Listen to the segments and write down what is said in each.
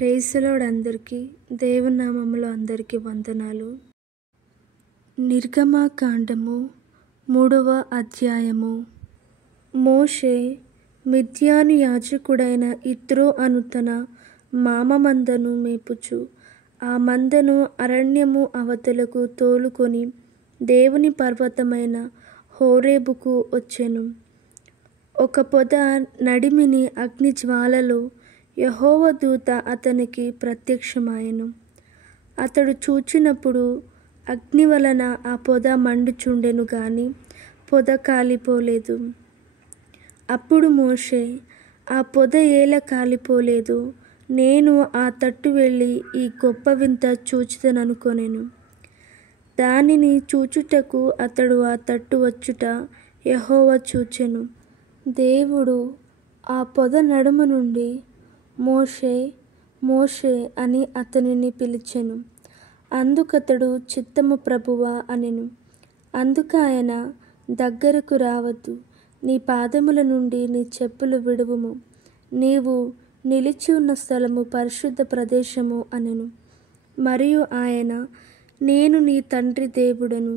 Praise the lord అందరికీ దేవుని నామములో అందరికీ వందనాలు. నిర్గమకాండము 3వ అధ్యాయము. మోషే మిద్యాను యాజకుడైన యిత్రో అను తన మామ మందను మేపుచు ఆ మందను అరణ్యము అవతలకు తోలుకొని దేవుని పర్వతమైన హోరేబుకు వచ్చెను. ఒక పొద నడిమిని అగ్ని జ్వాలలో యెహోవా దూత అతనికి ప్రత్యక్షమాయెను. అతడు చూచినప్పుడు అగ్ని వలన ఆ పొద మండుచుండెను గాని పొద కాలిపోలేదు. అప్పుడు మోషే, ఆ పొద ఏల కాలిపోలేదు? నేను ఆ తట్టు వెళ్ళి ఈ గొప్ప వింత చూచుదననుకొనెను. దానిని చూచుటకు అతడు ఆ తట్టు వచ్చుట యెహోవా చూచెను. దేవుడు ఆ పొద నడుము నుండి మోషే, మోషే అని అతనిని పిలిచెను. అందుకతడు చిత్తము ప్రభువా అనెను. అందుకాయన, దగ్గరకు రావద్దు, నీ పాదముల నుండి నీ చెప్పులు విడువుము, నీవు నిలిచి ఉన్న స్థలము పరిశుద్ధ ప్రదేశము అనెను. మరియు ఆయన, నేను నీ తండ్రి దేవుడను,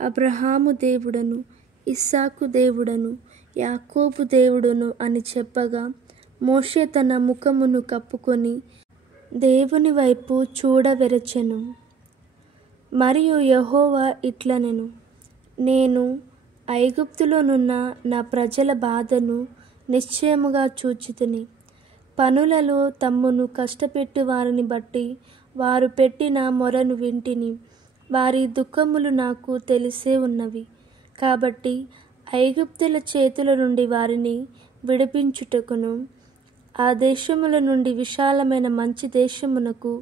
అబ్రహాము దేవుడను, ఇస్సాకు దేవుడను, యాకోబు దేవుడను అని చెప్పగా మోషే తన ముఖమును కప్పుకొని దేవుని వైపు చూడవెరచెను. మరియు యెహోవా ఇట్లనెను, నేను ఐగుప్తులోనున్న నా ప్రజల బాధను నిశ్చయముగా చూచితిని. పనులలో తమ్మును కష్టపెట్టు వారిని బట్టి వారు పెట్టిన మొరను వింటిని. వారి దుఃఖములు నాకు తెలిసే ఉన్నవి. కాబట్టి ఐగుప్తుల చేతుల నుండి వారిని విడిపించుటకును ఆ దేశముల నుండి విశాలమైన మంచి దేశమునకు,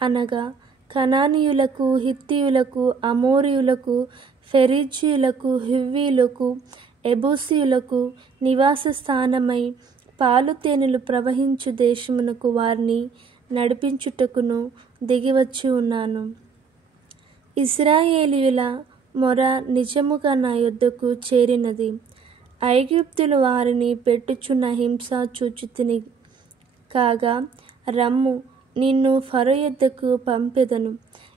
అనగా కనానీయులకు, హిత్తీయులకు, అమోరీయులకు, ఫెరిజీయులకు, హివ్వీయులకు, ఎబూసీయులకు నివాస స్థానమై పాలు తేనెలు ప్రవహించు దేశమునకు వారిని నడిపించుటకును దిగివచ్చి ఉన్నాను. ఇశ్రాయేలీయుల మొర నిజముగా నా యొద్దకు చేరినది. ఐగుప్తులు వారిని పెట్టుచున్న హింస చూచితిని. కాగా రమ్ము, నిన్ను ఫరో యొద్దకు పంపెదను.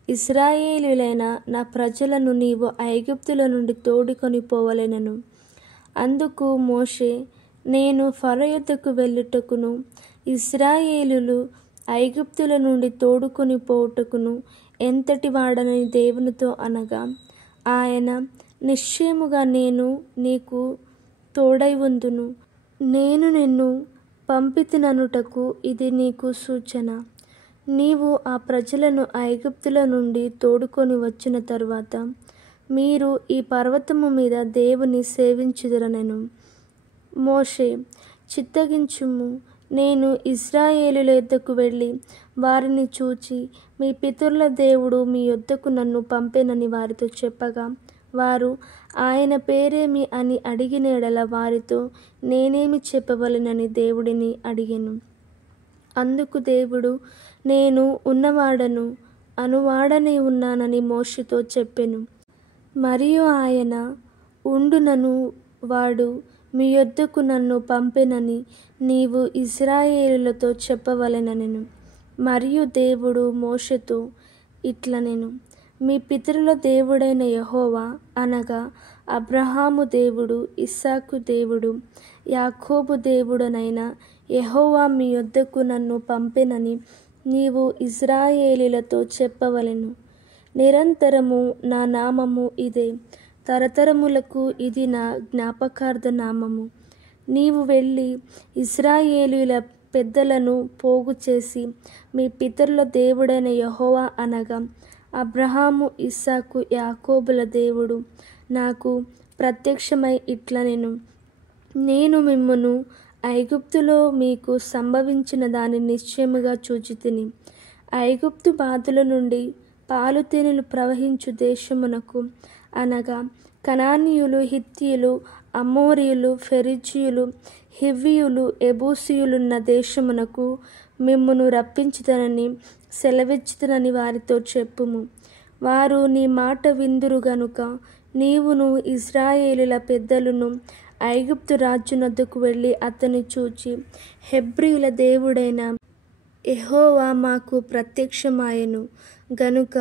ఇశ్రాయేలీయులైన నా ప్రజలను నీవు ఐగుప్తుల నుండి తోడుకొని పోవలెనను. అందుకు మోషే, నేను ఫరో యొద్దకు వెళ్ళుటకును ఇశ్రాయేలీయులు ఐగుప్తుల నుండి తోడుకొని పోవుటకును ఎంతటి వాడనని దేవునితో అనగా, ఆయన, నిశ్చయముగా నేను నీకు తోడై ఉందును. నేను నిన్ను పంపితిననుటకు ఇది నీకు సూచన. నీవు ఆ ప్రజలను ఐగుప్తుల నుండి తోడుకొని వచ్చిన తరువాత మీరు ఈ పర్వతము మీద దేవుని సేవించుదురనెను. మోషే, చిత్తగించుము, నేను ఇశ్రాయేలీయుల యొద్దకు వెళ్ళి వారిని చూచి, మీ పితరుల దేవుడు మీ యొద్దకు నన్ను పంపెనని వారితో చెప్పగా, వారు ఆయన పేరేమి అని అడిగిన యెడల వారితో నేనేమి చెప్పవలెనని దేవుడిని అడిగెను. అందుకు దేవుడు, నేను ఉన్నవాడను అనువాడనే ఉన్నానని మోషేతో చెప్పెను. మరియు ఆయన, ఉండునను వాడు మీ యొద్దకు నన్ను పంపెనని నీవు ఇశ్రాయేలీయులతో చెప్పవలెననెను. మరియు దేవుడు మోషేతో ఇట్లనెను, మీ పితరుల దేవుడైన యెహోవా, అనగా అబ్రహాము దేవుడు, ఇస్సాకు దేవుడు, యాకోబు దేవుడనైన యెహోవా మీ యొద్దకు నన్ను పంపెనని నీవు ఇశ్రాయేలీయులతో చెప్పవలెను. నిరంతరము నా నామము ఇదే, తరతరములకు ఇది నా జ్ఞాపకార్థ నామము. నీవు వెళ్ళి ఇశ్రాయేలీయుల పెద్దలను పోగు చేసి, మీ పితరుల దేవుడైన యెహోవా, అనగా అబ్రహాము, ఇస్సాకు, యాకోబుల దేవుడు నాకు ప్రత్యక్షమై ఇట్లనెను, నేను మిమ్మును ఐగుప్తులో మీకు సంభవించిన దాన్ని నిశ్చయముగా చూచితిని. ఐగుప్తు బాధల నుండి పాలు తేనెలు ప్రవహించు దేశమునకు, అనగా కనానీయులు, హిత్తీయులు, అమోరీయులు, ఫెరిజీయులు, హివ్వీయులు, ఎబూసీయులున్న దేశమునకు మిమ్మును రప్పించుదనని సెలవిచ్చుదనని వారితో చెప్పుము. వారు నీ మాట విందురు గనుక నీవును ఇశ్రాయేలీయుల పెద్దలును ఐగుప్తు రాజునొద్దకు వెళ్ళి అతని చూచి, హెబ్రీయుల దేవుడైన యెహోవా మాకు ప్రత్యక్షమాయెను గనుక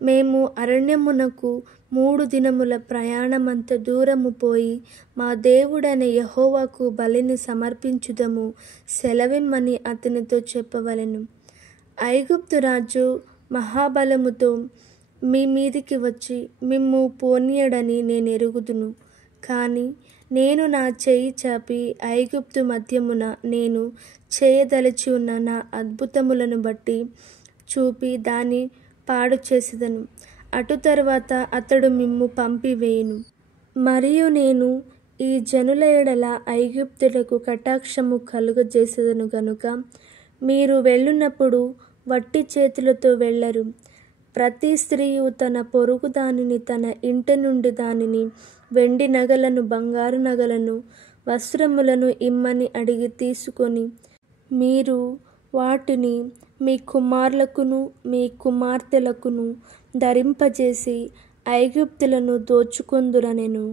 మేము అరణ్యమునకు 3 దినముల ప్రయాణమంత దూరము పోయి మా దేవుడైన యెహోవాకు బలిని సమర్పించుదము సెలవిమ్మని అతనితో చెప్పవలెను. ఐగుప్తు రాజు మహాబలముతో మీ మీదికి వచ్చి మిమ్ము పోనీయడని నేనెరుగుదును. కాని నేను నా చెయ్యి చాపి ఐగుప్తు మధ్యమున నేను చేయదలచి ఉన్న నా అద్భుతములను బట్టి చూపి దాన్ని పాడు చేసేదను. అటు తరువాత అతడు మిమ్ము పంపివేయును. మరియు నేను ఈ జనుల ఎడల ఐగుప్తులకు కటాక్షము కలుగజేసేదను గనుక మీరు వెళ్ళునప్పుడు వట్టి చేతులతో వెళ్ళరు. ప్రతి స్త్రీయు తన పొరుగు దానిని తన ఇంటి నుండి దానిని వెండి నగలను బంగారు నగలను వస్త్రములను ఇమ్మని అడిగి తీసుకొని మీరు వాటిని మీ కుమారులకును మీ కుమార్తెలకును ధరింపజేసి ఐగుప్తులను దోచుకొందురనెను.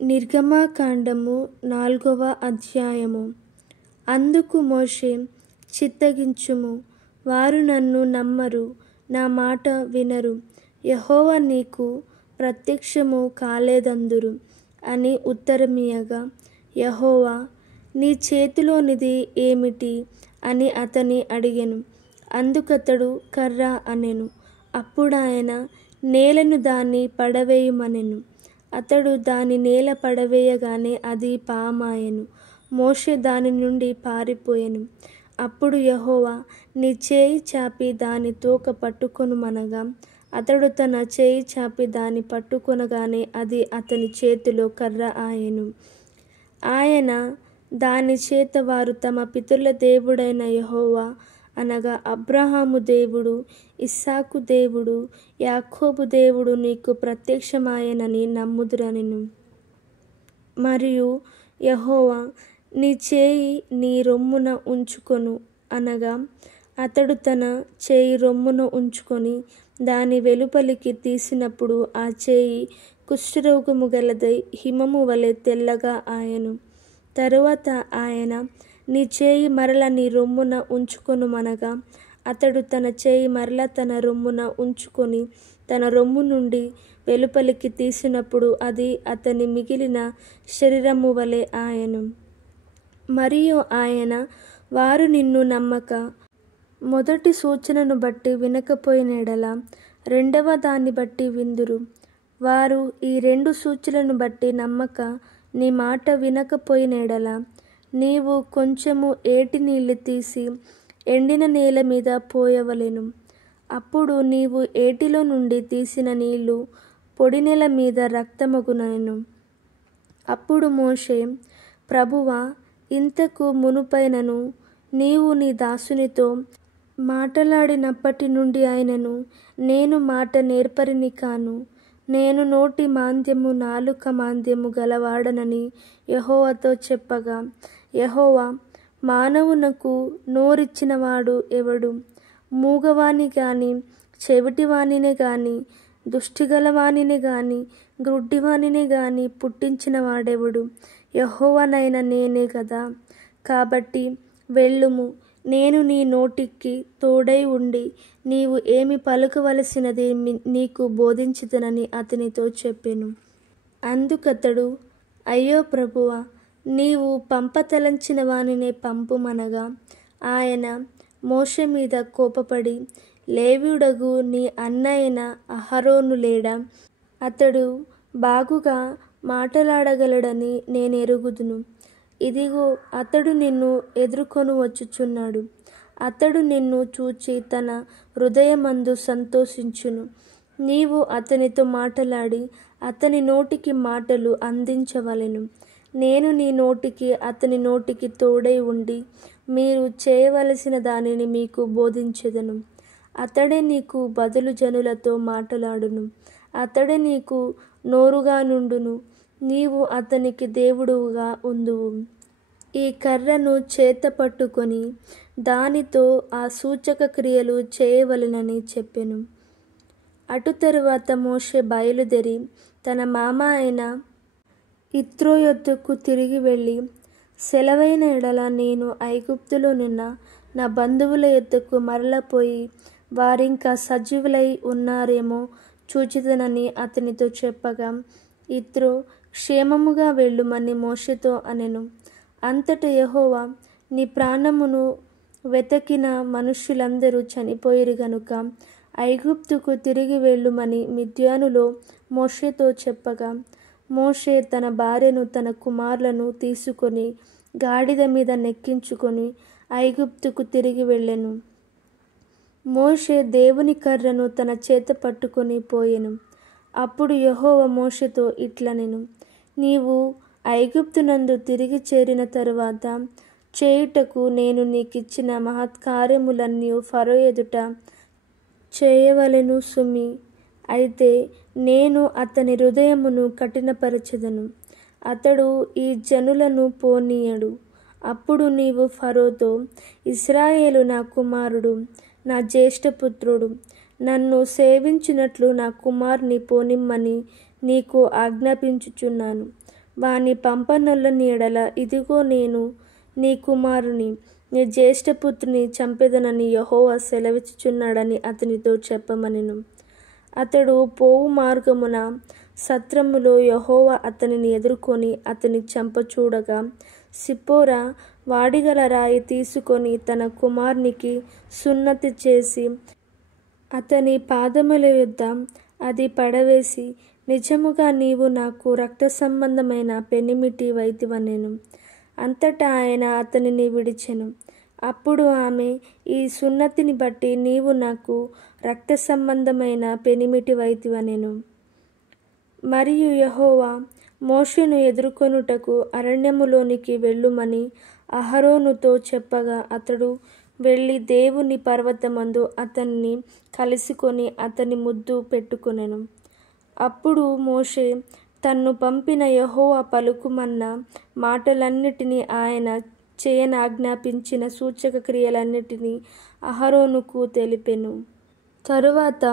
నిర్గమకాండము 4వ అధ్యాయము. అందుకు మోషే, చిత్తగించుము, వారు నన్ను నమ్మరు, నా మాట వినరు, యెహోవా నీకు ప్రత్యక్షము కాలేదందురు అని ఉత్తరమియ్యగా, యెహోవా నీ చేతిలోనిది ఏమిటి అని అతని అడిగెను. అందుకతడు కర్ర అనెను. అప్పుడాయన నేలను దాన్ని పడవేయుమనెను. అతడు దాని నేల పడవేయగానే అది పామాయెను. మోషే దాని నుండి పారిపోయెను. అప్పుడు యెహోవా నీ చేయి చాపి దాని తోక పట్టుకొనుమనగా అతడు తన చేయి చాపి దాన్ని పట్టుకొనగానే అది అతని చేతిలో కర్ర ఆయెను. ఆయన దాని చేత వారు తమ పితరుల దేవుడైన యెహోవా అనగా అబ్రహాము దేవుడు, ఇస్సాకు దేవుడు, యాకోబు దేవుడు నీకు ప్రత్యక్షమాయెనని నమ్ముదురనెను. మరియు యెహోవా నీ చేయి నీ రొమ్మున ఉంచుకొను అనగా అతడు తన చేయి రొమ్మున ఉంచుకొని దాని వెలుపలికి తీసినప్పుడు ఆ చేయి కుష్ఠరోగము గలదై హిమము వలె తెల్లగా ఆయెను. తరువాత ఆయన నీ చేయి మరల నీ రొమ్మున ఉంచుకొనుమనగా అతడు తన చేయి మరల తన రొమ్మున ఉంచుకొని తన రొమ్ము నుండి వెలుపలికి తీసినప్పుడు అది అతని మిగిలిన శరీరము వలె ఆయెను. మరియు ఆయన వారు నిన్ను నమ్మక మొదటి సూచనను బట్టి వినకపోయిన ఎడల రెండవ దాన్ని బట్టి విందురు. వారు ఈ 2 సూచనలను బట్టి నమ్మక నీ మాట వినకపోయిన ఎడల నీవు కొంచెము ఏటి నీళ్లు తీసి ఎండిన నేల మీద పోయవలెను. అప్పుడు నీవు ఏటిలో నుండి తీసిన నీళ్లు పొడి నేల మీద రక్తమగునెను. అప్పుడు మోషే, ప్రభువా, ఇంతకు మునుపైనను నీవు నీ దాసునితో మాటలాడినప్పటి నుండి అయినను నేను మాట నేర్పరిని కాను. నేను నోటి మాంద్యము నాలుక మాంద్యము గలవాడనని యెహోవాతో చెప్పగా, యెహోవా మానవునకు నోరిచ్చినవాడు ఎవడు? మూగవాణి గాని చెవిటివాణినే గాని దృష్టిగలవాణినే గాని గ్రుడ్డివాణినే గాని పుట్టించిన వాడెవడు? యెహోవానైన నేనే గదా. కాబట్టి వెళ్ళుము, నేను నీ నోటికి తోడై ఉండి నీవు ఏమి పలుకవలసినది నీకు బోధించుదనని అతనితో చెప్పెను. అందుకతడు, అయ్యో ప్రభువా, నీవు పంపతలంచిన వానినే పంపుమనగా ఆయన మోషే మీద కోపపడి, లేవీయుడగు నీ అన్న అయిన అహరోను లేడా? అతడు బాగుగా మాటలాడగలడని నేనెరుగుదును. ఇదిగో అతడు నిన్ను ఎదుర్కొని వచ్చుచున్నాడు. అతడు నిన్ను చూచి తన హృదయమందు సంతోషించును. నీవు అతనితో మాటలాడి అతని నోటికి మాటలు అందించవలెను. నేను నీ నోటికి అతని నోటికి తోడై ఉండి మీరు చేయవలసిన దానిని మీకు బోధించెదను. అతడే నీకు బదులు జనులతో మాటలాడును. అతడే నీకు నోరుగా నుండును. నీవు అతనికి దేవుడుగా ఉందువు. ఈ కర్రను చేత పట్టుకొని దానితో ఆ సూచక క్రియలు చేయవలెనని చెప్పెను. అటు తరువాత మోషే బయలుదేరి తన మామ అయిన యిత్రో యొద్దకు తిరిగి వెళ్ళి సెలవైన ఎడల నేను ఐగుప్తులోనున్న నా బంధువుల యొద్దకు మరలపోయి వారింకా సజీవులై ఉన్నారేమో చూచిదనని అతనితో చెప్పగా, ఇత్రో క్షేమముగా వెళ్ళుమని మోషేతో అనెను. అంతట యెహోవా, నీ ప్రాణమును వెతకిన మనుష్యులందరూ చనిపోయిరి గనుక ఐగుప్తుకు తిరిగి వెళ్ళుమని మిద్యానులో మోషేతో చెప్పగా, మోషే తన భార్యను తన కుమారులను తీసుకొని గాడిద మీద నెక్కించుకొని ఐగుప్తుకు తిరిగి వెళ్ళెను. మోషే దేవుని కర్రను తన చేత పట్టుకొని పోయెను. అప్పుడు యెహోవా మోషేతో ఇట్లనెను, నీవు ఐగుప్తునందు తిరిగి చేరిన తరువాత చేయుటకు నేను నీకిచ్చిన మహత్కార్యములన్నీ ఫరో ఎదుట చేయవలెను సుమి. అయితే నేను అతని హృదయమును కఠినపరచెదను, అతడు ఈ జనులను పోనీయడు. అప్పుడు నీవు ఫరోతో, ఇశ్రాయేలు నా కుమారుడు, నా జ్యేష్ఠపుత్రుడు, నన్ను సేవించినట్లు నా కుమారుని పోనిమ్మని నీకు ఆజ్ఞాపించుచున్నాను. వాని పంపనొల్లని ఎడల ఇదిగో నేను నీ కుమారుని, నీ జ్యేష్ఠపుత్రుని చంపెదనని యెహోవా సెలవిచ్చుచున్నాడని అతనితో చెప్పమనెను. అతడు పోవు మార్గమున సత్రములో యెహోవా అతనిని ఎదుర్కొని అతని చంపచూడగా, సిప్పోరా వాడిగల రాయి తీసుకొని తన కుమారునికి సున్నతి చేసి అతని పాదముల యొద్ద అది పడవేసి, నిజముగా నీవు నాకు రక్త సంబంధమైన పెనిమిటి వైతివనెను. అంతటా ఆయన అతనిని విడిచెను. అప్పుడు ఆమె, ఈ సున్నతిని బట్టి నీవు నాకు రక్త సంబంధమైన పెనిమిటి వైతివనెను. మరియు యెహోవా మోషేను ఎదుర్కొనుటకు అరణ్యములోనికి వెళ్ళుమని అహరోనుతో చెప్పగా, అతడు వెళ్ళి దేవుని పర్వతమందు అతన్ని కలుసుకొని అతని ముద్దు పెట్టుకొనెను. అప్పుడు మోషే తన్ను పంపిన యెహోవా పలుకుమన్న మాటలన్నిటినీ, ఆయన చేయనాజ్ఞాపించిన సూచక క్రియలన్నిటినీ అహరోనుకు తెలిపెను. తరువాత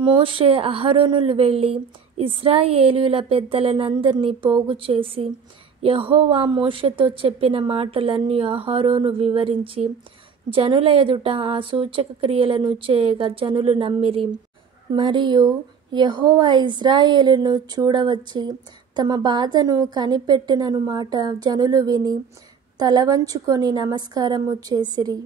మోషే అహరోనులు వెళ్ళి ఇశ్రాయేలీయుల పెద్దలనందరినీ పోగు చేసి యెహోవా మోషేతో చెప్పిన మాటలన్నీ అహరోను వివరించి జనుల ఎదుట ఆ సూచక క్రియలను చేయగా జనులు నమ్మిరి. మరియు యెహోవా ఇశ్రాయేలును చూడవచ్చి తమ బాధను కనిపెట్టెనను మాట జనులు విని తలవంచుకొని నమస్కారము చేసిరి.